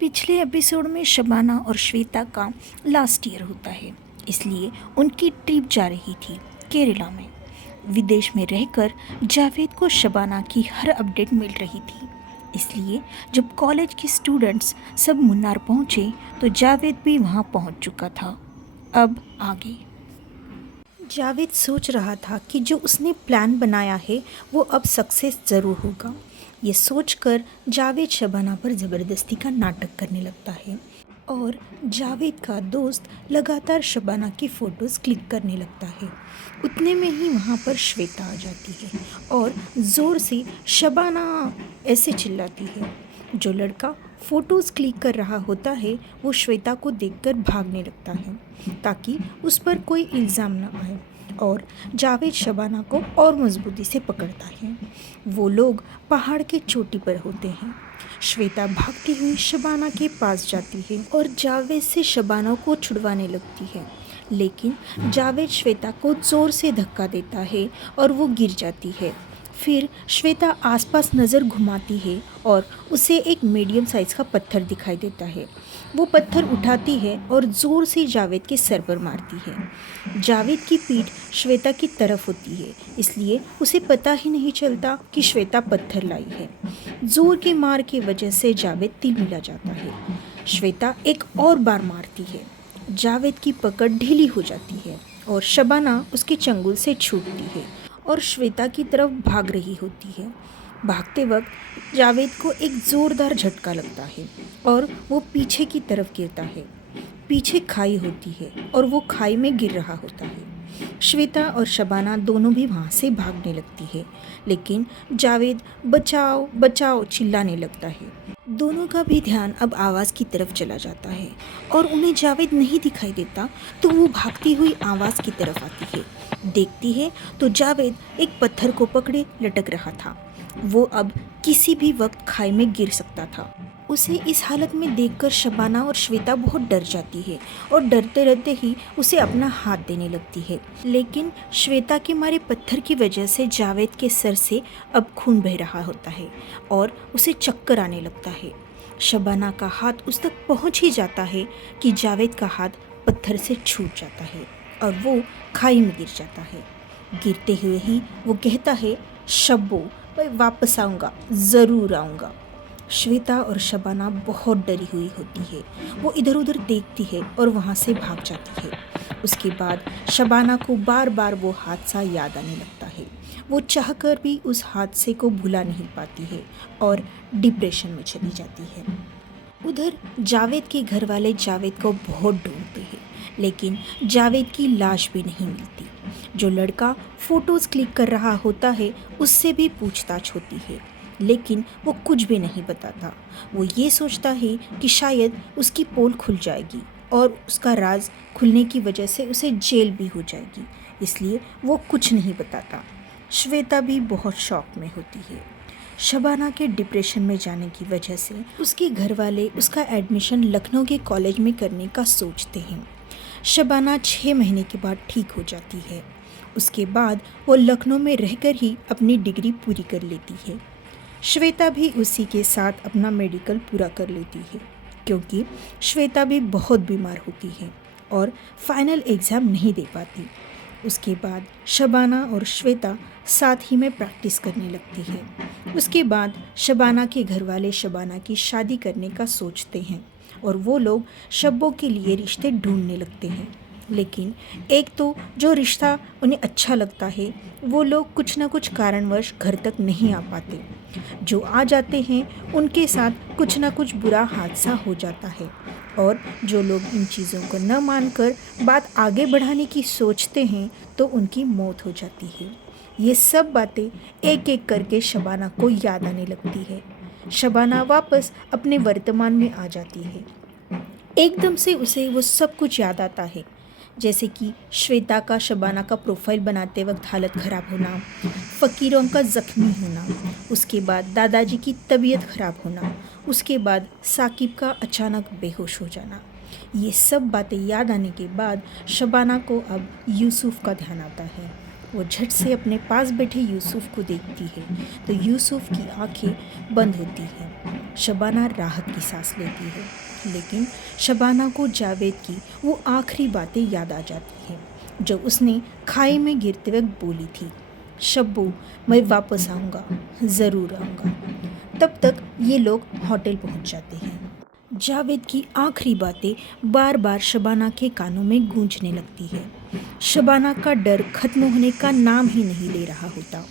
पिछले एपिसोड में शबाना और श्वेता का लास्ट ईयर होता है, इसलिए उनकी ट्रिप जा रही थी केरला में। विदेश में रहकर जावेद को शबाना की हर अपडेट मिल रही थी, इसलिए जब कॉलेज के स्टूडेंट्स सब मुन्नार पहुंचे तो जावेद भी वहां पहुंच चुका था। अब आगे जावेद सोच रहा था कि जो उसने प्लान बनाया है वो अब सक्सेस ज़रूर होगा। ये सोचकर जावेद शबाना पर ज़बरदस्ती का नाटक करने लगता है और जावेद का दोस्त लगातार शबाना की फ़ोटोज़ क्लिक करने लगता है। उतने में ही वहाँ पर श्वेता आ जाती है और ज़ोर से शबाना ऐसे चिल्लाती है। जो लड़का फ़ोटोज़ क्लिक कर रहा होता है वो श्वेता को देखकर भागने लगता है ताकि उस पर कोई इल्ज़ाम न आए और जावेद शबाना को और मजबूती से पकड़ता है। वो लोग पहाड़ के चोटी पर होते हैं। श्वेता भागती हुई शबाना के पास जाती है और जावेद से शबाना को छुड़वाने लगती है, लेकिन जावेद श्वेता को ज़ोर से धक्का देता है और वो गिर जाती है। फिर श्वेता आसपास नज़र घुमाती है और उसे एक मीडियम साइज़ का पत्थर दिखाई देता है। वो पत्थर उठाती है और ज़ोर से जावेद के सर पर मारती है। जावेद की पीठ श्वेता की तरफ होती है, इसलिए उसे पता ही नहीं चलता कि श्वेता पत्थर लाई है। ज़ोर के मार की वजह से जावेद तिलमिला जाता है। श्वेता एक और बार मारती है। जावेद की पकड़ ढीली हो जाती है और शबाना उसके चंगुल से छूटती है और श्वेता की तरफ भाग रही होती है। भागते वक्त जावेद को एक ज़ोरदार झटका लगता है और वो पीछे की तरफ गिरता है। पीछे खाई होती है और वो खाई में गिर रहा होता है। श्वेता और शबाना दोनों भी वहाँ से भागने लगती है, लेकिन जावेद बचाओ बचाओ चिल्लाने लगता है। दोनों का भी ध्यान अब आवाज़ की तरफ चला जाता है और उन्हें जावेद नहीं दिखाई देता, तो वो भागती हुई आवाज़ की तरफ आती है। देखती है तो जावेद एक पत्थर को पकड़े लटक रहा था। वो अब किसी भी वक्त खाई में गिर सकता था। उसे इस हालत में देखकर शबाना और श्वेता बहुत डर जाती है और डरते डरते ही उसे अपना हाथ देने लगती है, लेकिन श्वेता के मारे पत्थर की वजह से जावेद के सर से अब खून बह रहा होता है और उसे चक्कर आने लगता है। शबाना का हाथ उस तक पहुंच ही जाता है कि जावेद का हाथ पत्थर से छूट जाता है और वो खाई में गिर जाता है। गिरते हुए ही वो कहता है, शब्बो मैं वापस आऊँगा, ज़रूर आऊँगा। श्वेता और शबाना बहुत डरी हुई होती है। वो इधर उधर देखती है और वहाँ से भाग जाती है। उसके बाद शबाना को बार बार वो हादसा याद आने लगता है। वो चाहकर भी उस हादसे को भुला नहीं पाती है और डिप्रेशन में चली जाती है। उधर जावेद के घर वाले जावेद को बहुत ढूंढते हैं, लेकिन जावेद की लाश भी नहीं मिलती। जो लड़का फ़ोटोज़ क्लिक कर रहा होता है उससे भी पूछताछ होती है, लेकिन वो कुछ भी नहीं बताता। वो ये सोचता है कि शायद उसकी पोल खुल जाएगी और उसका राज खुलने की वजह से उसे जेल भी हो जाएगी, इसलिए वो कुछ नहीं बताता। श्वेता भी बहुत शौक में होती है। शबाना के डिप्रेशन में जाने की वजह से उसके घर वाले उसका एडमिशन लखनऊ के कॉलेज में करने का सोचते हैं। शबाना 6 महीने के बाद ठीक हो जाती है। उसके बाद वो लखनऊ में रहकर ही अपनी डिग्री पूरी कर लेती है। श्वेता भी उसी के साथ अपना मेडिकल पूरा कर लेती है, क्योंकि श्वेता भी बहुत बीमार होती है और फाइनल एग्ज़ाम नहीं दे पाती। उसके बाद शबाना और श्वेता साथ ही में प्रैक्टिस करने लगती है। उसके बाद शबाना के घर वाले शबाना की शादी करने का सोचते हैं और वो लोग शब्बों के लिए रिश्ते ढूंढने लगते हैं, लेकिन एक तो जो रिश्ता उन्हें अच्छा लगता है वो लोग कुछ ना कुछ कारणवश घर तक नहीं आ पाते। जो आ जाते हैं उनके साथ कुछ ना कुछ बुरा हादसा हो जाता है और जो लोग इन चीज़ों को न मानकर बात आगे बढ़ाने की सोचते हैं तो उनकी मौत हो जाती है। ये सब बातें एक एक करके शबाना को याद आने लगती है। शबाना वापस अपने वर्तमान में आ जाती है। एकदम से उसे वो सब कुछ याद आता है, जैसे कि श्वेता का शबाना का प्रोफाइल बनाते वक्त हालत ख़राब होना, फ़कीरों का ज़ख्मी होना, उसके बाद दादाजी की तबीयत ख़राब होना, उसके बाद साकिब का अचानक बेहोश हो जाना। ये सब बातें याद आने के बाद शबाना को अब यूसुफ का ध्यान आता है। वो झट से अपने पास बैठे यूसुफ को देखती है तो यूसुफ की आंखें बंद होती हैं। शबाना राहत की सांस लेती है, लेकिन शबाना को जावेद की वो आखिरी बातें याद आ जाती हैं जो उसने खाई में गिरते वक्त बोली थी, शब्बू मैं वापस आऊँगा, ज़रूर आऊँगा। तब तक ये लोग होटल पहुँच जाते हैं। जावेद की आखिरी बातें बार बार शबाना के कानों में गूंजने लगती है। शबाना का डर खत्म होने का नाम ही नहीं ले रहा होता।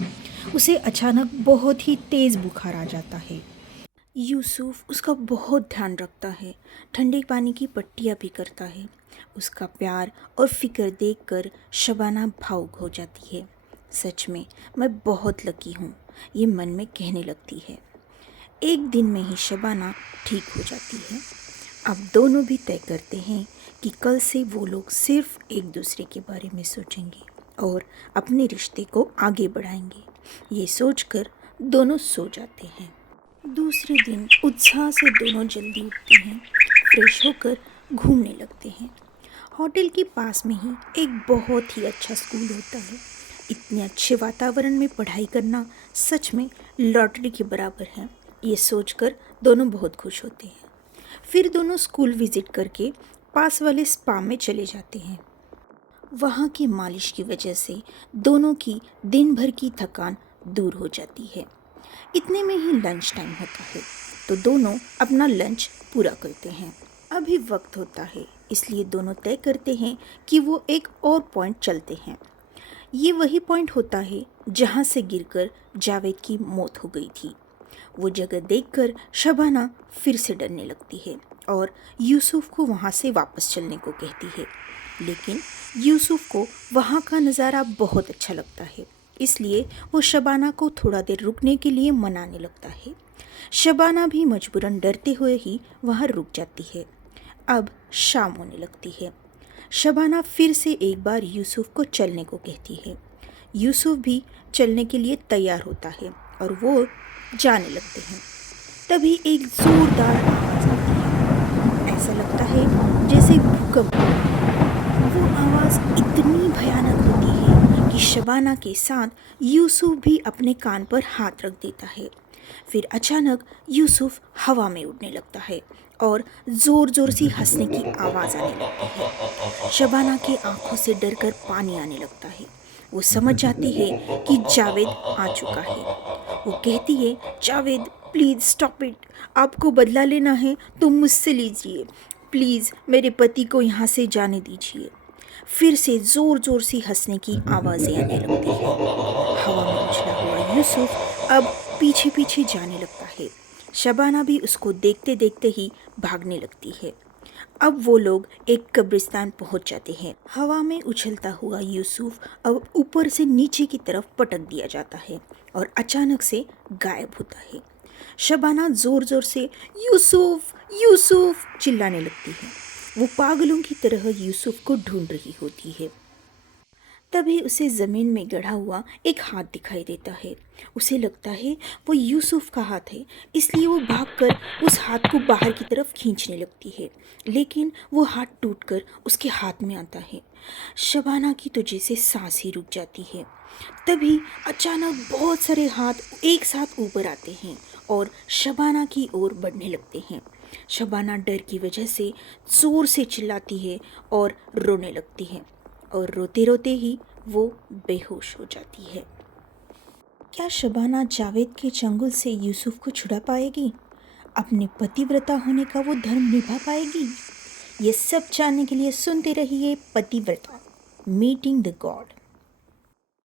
उसे अचानक बहुत ही तेज़ बुखार आ जाता है। यूसुफ उसका बहुत ध्यान रखता है, ठंडे पानी की पट्टियाँ भी करता है। उसका प्यार और फिक्र देखकर शबाना भावुक हो जाती है। सच में मैं बहुत लकी हूँ, ये मन में कहने लगती है। एक दिन में ही शबाना ठीक हो जाती है। अब दोनों भी तय करते हैं कि कल से वो लोग सिर्फ एक दूसरे के बारे में सोचेंगे और अपने रिश्ते को आगे बढ़ाएंगे। ये सोचकर दोनों सो जाते हैं। दूसरे दिन उत्साह से दोनों जल्दी उठते हैं, फ्रेश होकर घूमने लगते हैं। होटल के पास में ही एक बहुत ही अच्छा स्कूल होता है। इतने अच्छे वातावरण में पढ़ाई करना सच में लॉटरी के बराबर है। ये सोचकर दोनों बहुत खुश होते हैं। फिर दोनों स्कूल विजिट करके पास वाले स्पा में चले जाते हैं। वहाँ की मालिश की वजह से दोनों की दिन भर की थकान दूर हो जाती है। इतने में ही लंच टाइम होता है तो दोनों अपना लंच पूरा करते हैं। अभी वक्त होता है, इसलिए दोनों तय करते हैं कि वो एक और पॉइंट चलते हैं। ये वही पॉइंट होता है जहाँ से गिरकर जावेद की मौत हो गई थी। वो जगह देखकर शबाना फिर से डरने लगती है और यूसुफ को वहाँ से वापस चलने को कहती है। लेकिन यूसुफ को वहाँ का नज़ारा बहुत अच्छा लगता है, इसलिए वो शबाना को थोड़ा देर रुकने के लिए मनाने लगता है। शबाना भी मजबूरन डरते हुए ही वहाँ रुक जाती है। अब शाम होने लगती है। शबाना फिर से एक बार यूसुफ को चलने को कहती है। यूसुफ भी चलने के लिए तैयार होता है और वो जाने लगते हैं। तभी एक जोरदार आवाज़ आती है। ऐसा लगता है जैसे भूकंप हो। वो आवाज़ इतनी भयानक होती है कि शबाना के साथ यूसुफ भी अपने कान पर हाथ रख देता है। फिर अचानक यूसुफ हवा में उड़ने लगता है और ज़ोर ज़ोर से हंसने की आवाज़ आने लगती है। शबाना की आंखों से डरकर पानी आने लगता है। वो समझ जाती है कि जावेद आ चुका है। वो कहती है, जावेद प्लीज़ स्टॉप इट, आपको बदला लेना है तो मुझसे लीजिए, प्लीज़ मेरे पति को यहाँ से जाने दीजिए। फिर से ज़ोर ज़ोर से हंसने की आवाज़ें आने लगती हैं। हवा में उछला हुआ यूसुफ अब पीछे पीछे जाने लगता है। शबाना भी उसको देखते देखते ही भागने लगती है। अब वो लोग एक कब्रिस्तान पहुंच जाते हैं। हवा में उछलता हुआ यूसुफ अब ऊपर से नीचे की तरफ पटक दिया जाता है और अचानक से गायब होता है। शबाना ज़ोर ज़ोर से यूसुफ यूसुफ चिल्लाने लगती है। वो पागलों की तरह यूसुफ को ढूंढ रही होती है। तभी उसे ज़मीन में गड़ा हुआ एक हाथ दिखाई देता है। उसे लगता है वो यूसुफ का हाथ है, इसलिए वो भागकर उस हाथ को बाहर की तरफ खींचने लगती है, लेकिन वो हाथ टूटकर उसके हाथ में आता है। शबाना की तो जैसे सांस ही रुक जाती है। तभी अचानक बहुत सारे हाथ एक साथ ऊपर आते हैं और शबाना की ओर बढ़ने लगते हैं। शबाना डर की वजह से ज़ोर से चिल्लाती है और रोने लगती है और रोते रोते ही वो बेहोश हो जाती है। क्या शबाना जावेद के चंगुल से यूसुफ को छुड़ा पाएगी? अपने पतिव्रता होने का वो धर्म निभा पाएगी? ये सब जानने के लिए सुनते रहिए पतिव्रता मीटिंग द गॉड।